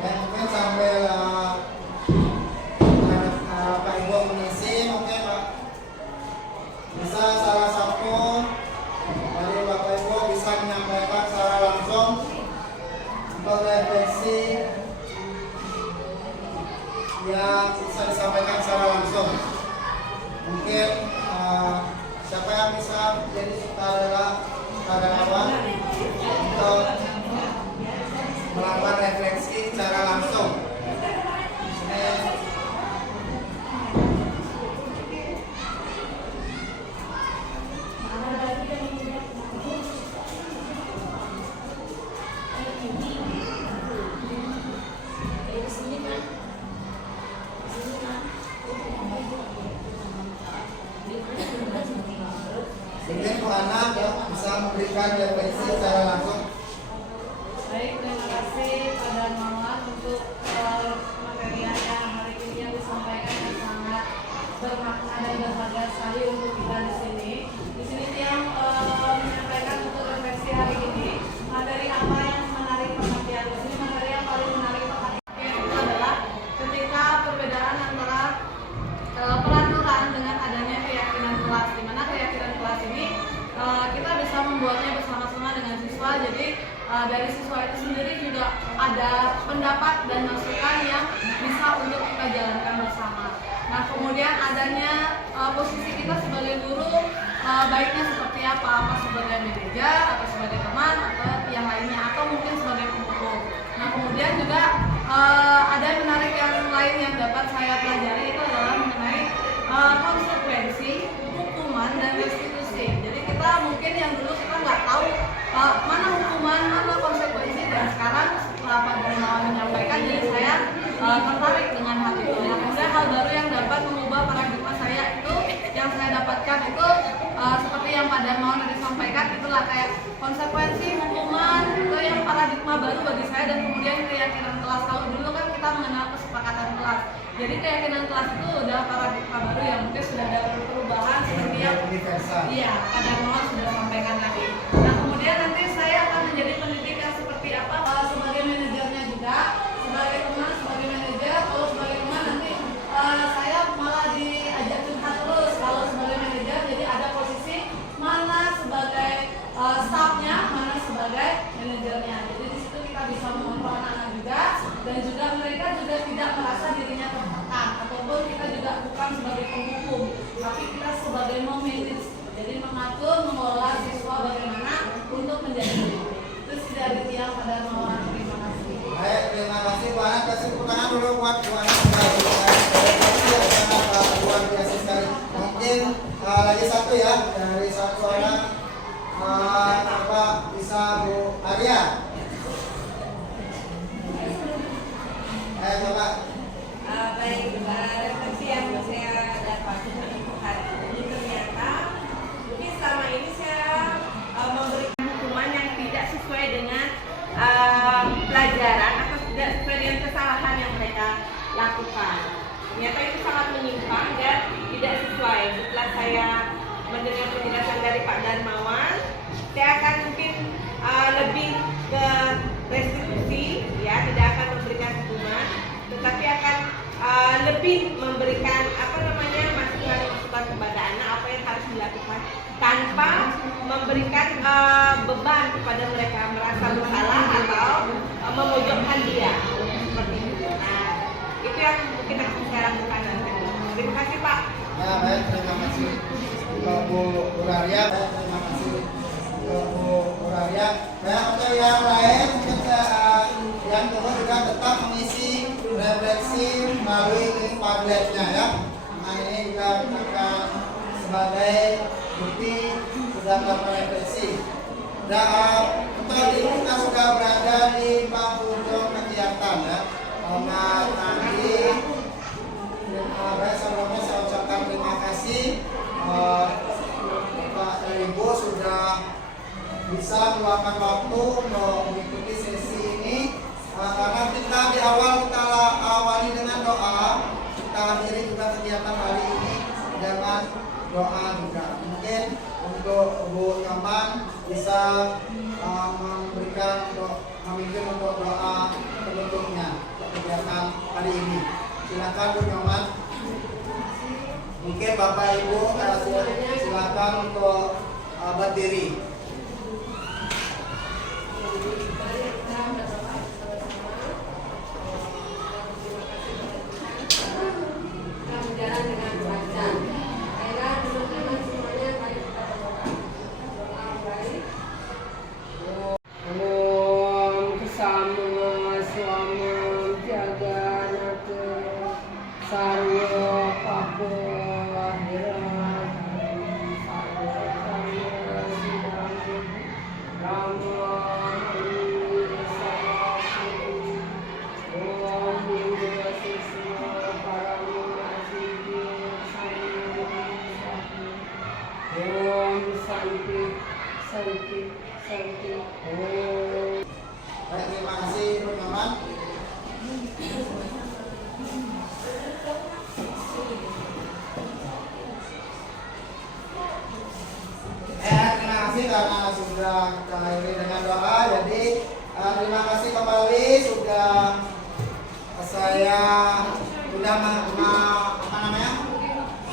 Mungkin sambil Pak Ibu mengisi, mungkin Pak bisa salah satu dari Bapak Ibu bisa menyampaikan secara langsung untuk refleksi yang bisa disampaikan secara langsung. Mungkin siapa yang bisa jadi sukarelawan untuk melakukan refleksi secara langsung. Mungkin Bu Ana bisa memberikan refleksi secara langsung. Baik, terima kasih pada Mama untuk materi yang hari ini yang disampaikan yang sangat bermakna dan berharga sekali untuk kita di sini. Di sini yang menyampaikan untuk refleksi hari ini materi apa yang menarik perhatian. Di sini materi yang paling menarik perhatian itu adalah ketika perbedaan antara peraturan dengan adanya keyakinan kelas, di mana keyakinan kelas ini kita bisa membuatnya bersama-sama dengan siswa. Jadi dari siswa itu sendiri juga ada pendapat dan masukan yang bisa untuk kita jalankan bersama. Nah, kemudian adanya posisi kita sebagai guru baiknya seperti apa sebagai manajer atau sebagai teman atau yang lainnya atau mungkin sebagai pemukul. Nah, kemudian juga ada yang menarik yang lain yang dapat saya pelajari itu adalah mengenai konsekuensi, hukuman dan restitusi. Jadi kita mungkin yang dulu kita nggak tahu mana hukuman, mana konsekuensi, dan sekarang setelah Pak Darmawan menyampaikan, jadi saya tertarik dengan hal itu. Nah, kemudian hal baru yang dapat mengubah paradigma saya itu, yang saya dapatkan itu seperti yang Pak Darmawan tadi sampaikan, itulah kayak konsekuensi, hukuman, itu yang paradigma baru bagi saya, dan kemudian keyakinan kelas. Kalau dulu kan kita mengenal kesepakatan kelas, jadi keyakinan kelas itu udah paradigma baru yang mungkin sudah ada perubahan seperti yang iya Pak Darmawan sudah sampaikan tadi. Nah, kemudian nanti saya akan menjadi pendidik yang seperti apa sebagai manajernya juga, sebagai teman, sebagai manajer. Kalau sebagai teman nanti saya malah diajak curhat terus. Kalau sebagai manajer jadi ada posisi mana sebagai staffnya, mana sebagai manajernya. Jadi di situ kita bisa mengontrol anak-anak juga, dan juga mereka juga tidak merasa dirinya tertekan, ataupun kita juga bukan sebagai penghukum, tapi kita sebagai memanage. Jadi mengatur memojokkan dia seperti itu. Nah, itu yang kita lakukan nanti. Terima kasih Pak. Ya baik, terima kasih untuk Bu Uraria. Terima kasih untuk Bu Uraria. Nah, untuk yang lain kita yang turun juga tetap mengisi refleksi melalui link Padletnya ya. Nah ini juga akan sebagai bukti sudah melakukan refleksi. Dan untuk ini kita sudah berada di penghujung kegiatan ya. Nah nanti sebelumnya saya ucapkan terima kasih Bapak dan Ibu sudah bisa meluangkan waktu untuk mengikuti sesi ini. Karena kita di awal kita awali dengan doa, kita akhiri juga kegiatan hari ini dengan doa juga. Mungkin untuk Bu Nyoman bisa memimpin untuk doa penutupnya kegiatan hari ini. Silakan Bu Nyoman. Mungkin Bapak Ibu silakan untuk berdiri. Berjalan dengan lancar. Baiklah teman-teman semuanya, mari kita berdoa. Doa baik. Om kesama swama jaga nate sarwa papo hira sarwa sarwa sidang rama Santi. Baik, terima kasih Bu Nyoman. Terima kasih karena sudah kita akhiri dengan doa. Jadi terima kasih kembali sudah saya sudah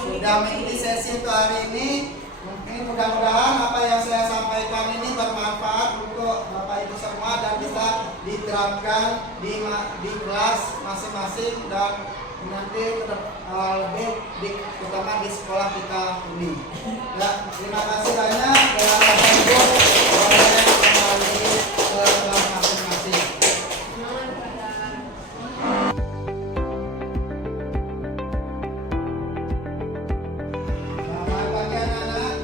sudah mengikuti sesi untuk hari ini. Mungkin mudah-mudahan apa yang saya sampaikan ini bermanfaat untuk Bapak Ibu semua dan bisa diterapkan di kelas masing-masing dan nanti lebih terutama di sekolah kita ini. Ya, terima kasih banyak dan Bapak Ibu boleh kembali ke kelas masing-masing. Selamat pagi anak-anak.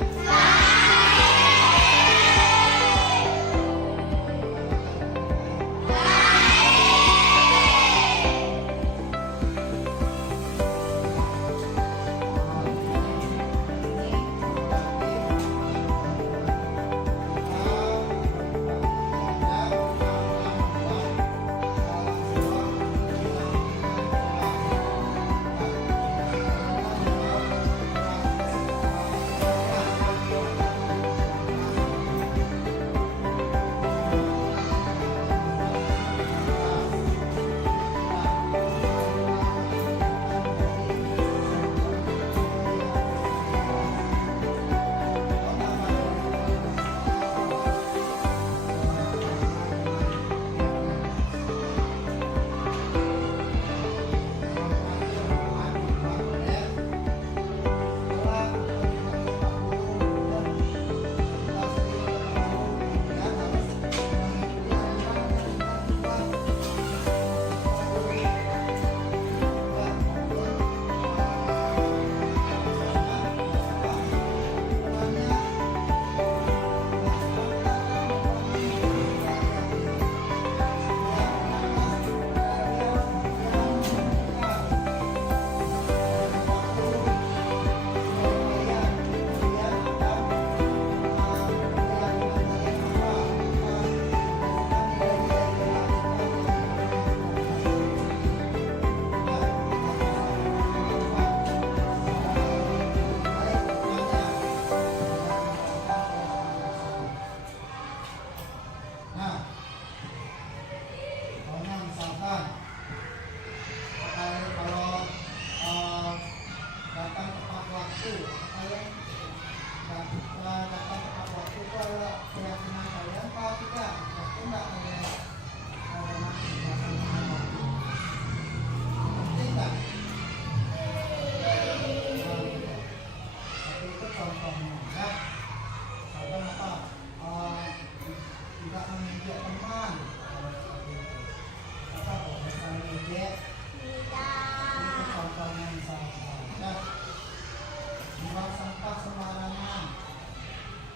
sampah sembarangan.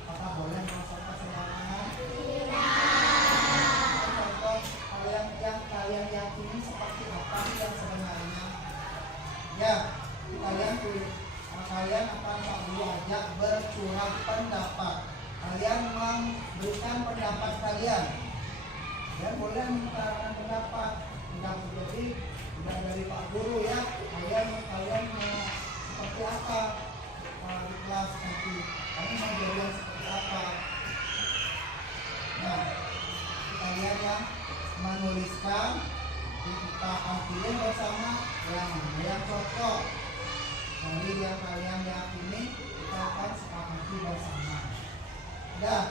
Apakah boleh buang sampah sembarangan? Contoh yang kalian yakini seperti apa sih yang sebenarnya? Ya, kalian akan Pak Guru ajak bercurah pendapat. Kalian memberikan pendapat kalian. Dan boleh mengutarakan pendapat. Tidak dari Pak Guru ya. Kalian mau seperti apa di kelas nanti? Kalian mau jadi seperti apa? Nah, kalian yang menuliskan, kita akan pilih bersama yang cocok dari yang kalian yakini, kita akan sepakati bersama. Udah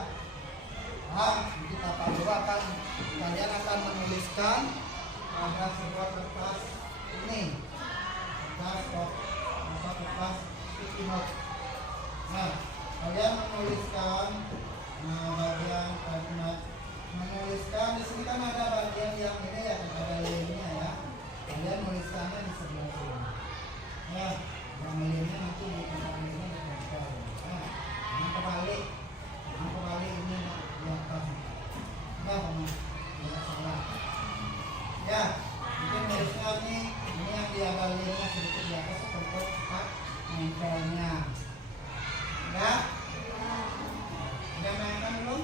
paham? Kita kalian akan menuliskan pada sebuah kertas ini, kertas sticky note. Nah, kalian menuliskan bagian kalimat, menuliskan di sini kan ada bagian yang ini ya, ada lainnya ya. Kalian menuliskannya di sebelah sini. Ya, yang lainnya nanti di tempat ini ditempel. Nah, yang kebalik ini di atas. Enggak, tidak salah. Ya, mungkin tulisnya ini yang di agak lainnya sedikit di atas untuk nempelnya. Udah? Udah mainkan belum?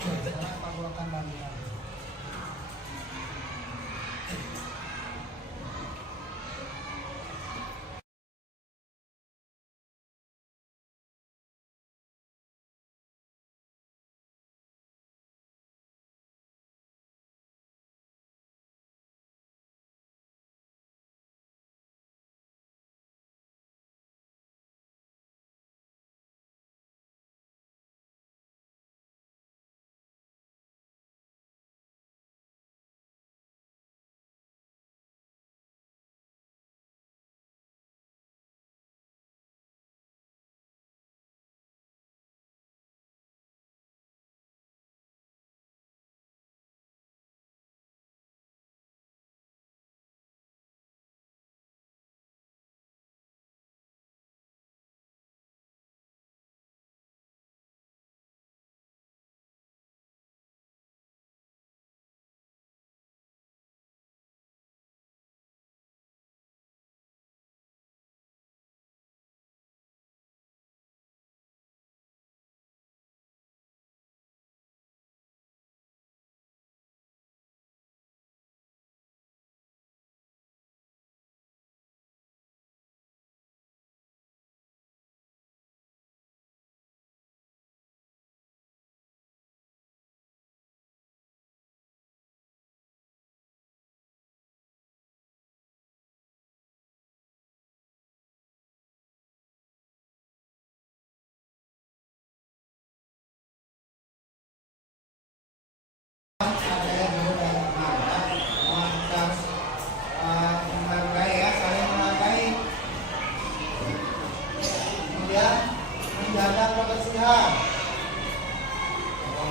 Sekarang Pak Guru akan bagi lagi. Menjaga kebersihan.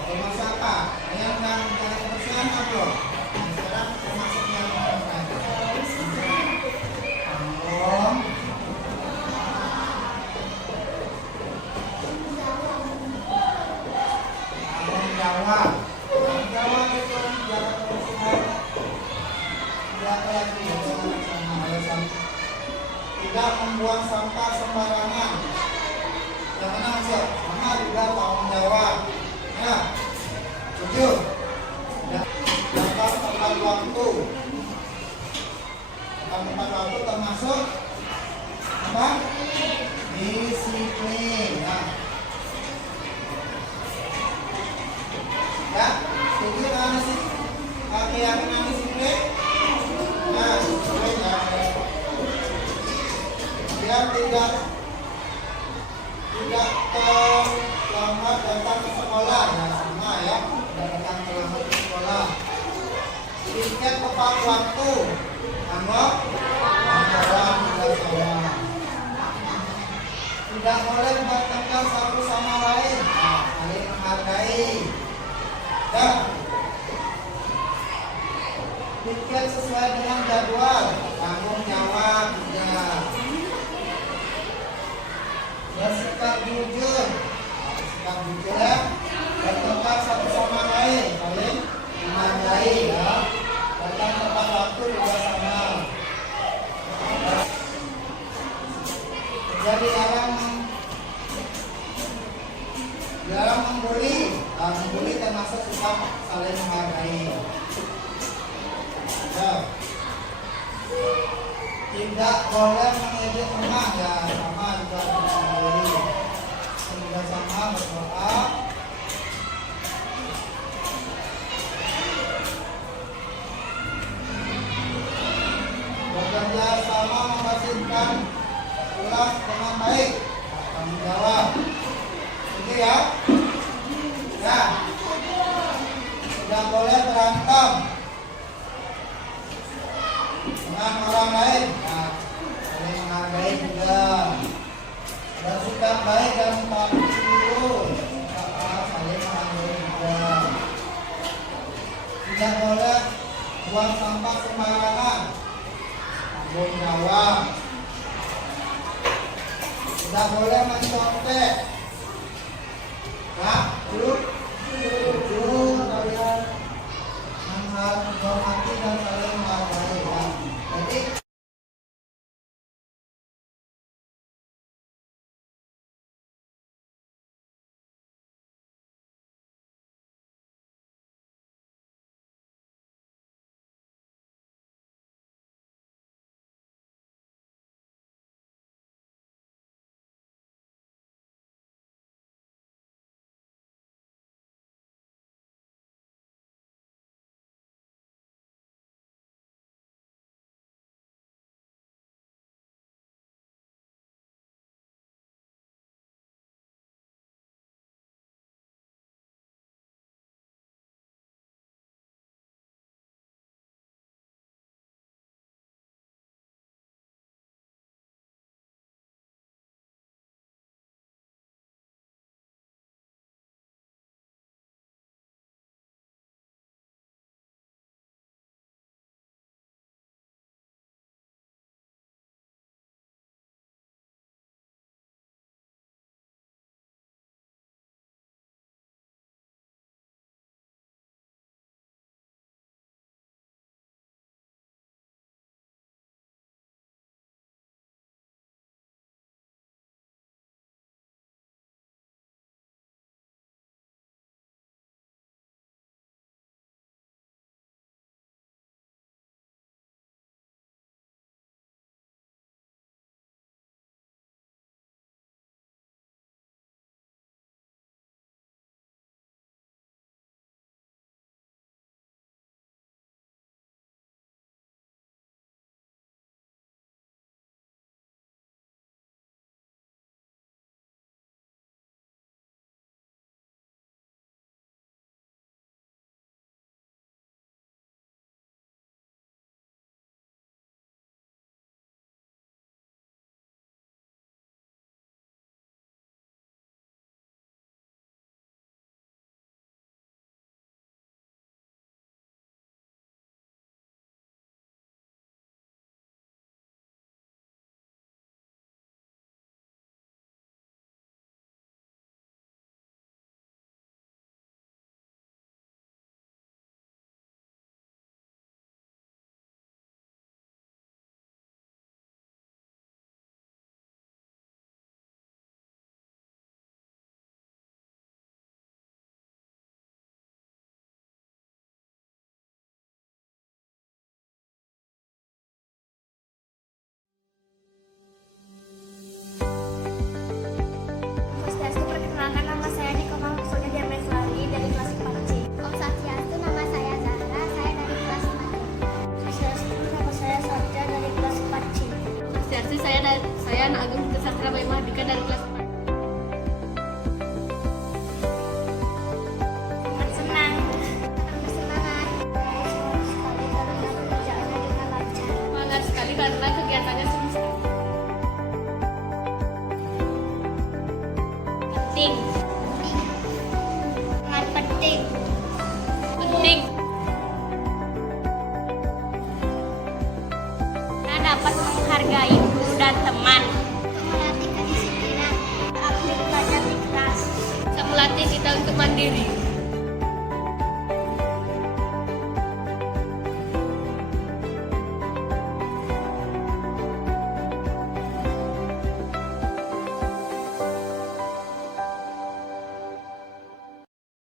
Masakan, yang menjaga kebersihan apa? Sekarang termasuk yang Jawa itu menjaga kebersihan. Tidak membuang sampah sembarangan. Yang mana maksud? Mana juga tanggung jawab. Ya, tujuh. Dapat tepat waktu. Tepat waktu termasuk apa? Disiplin. Ya, setuju kan sih? Keyakinan disiplin. Nah, disiplin ya. Biar tidak terlambat datang ke sekolah ya, sama ya, datang terlambat ke sekolah. Tiket tepat waktu, anggap orang tidak salah. Tidak boleh bertengkar satu sama lain, saling menghargai. Dan tiket sesuai dengan jadwal, tanggung jawab ya. bersikap jujur. Bersikap jujur ya. Berteman satu sama lain, saling menghargai ya. Datang tepat waktu juga sama. Jadi dalam membuli, membuli termasuk sikap saling menghargai. Ya. Tidak boleh mengejek teman ya, sama juga membuli. Juga sama berdoa. Bekerja sama menghasilkan tugas dengan baik. Tanggung jawab. Itu ya. Ya. Tidak boleh berantem dengan orang lain. Nah, saling menghargai juga. Bersikap baik dan taat dulu. Saling menghargai juga. Tidak boleh buang sampah sembarangan. Tanggung jawab. Tidak boleh mencontek. Nah, duduk kalian menghormati dan saling menghargai ya. Jadi Swastiastu, perkenalkan nama saya Niko Mahfudz Dian Meslari dari kelas 4C. Om Swastiastu, nama saya Zahra, saya dari kelas 4. Swastiastu, nama saya Satya dari kelas 4C. Swastiastu, saya Anak Agung Sastra Bayi Mahardika dari kelas 4. Sangat senang. Bersemangat. Sekali karena pekerjaannya dengan lancar. Semangat sekali karena kegiatannya seru sekali. Penting. Sangat penting. Penting. Kita dapat menghargai guru dan teman. Untuk melatih kedisiplinan. kita untuk mandiri.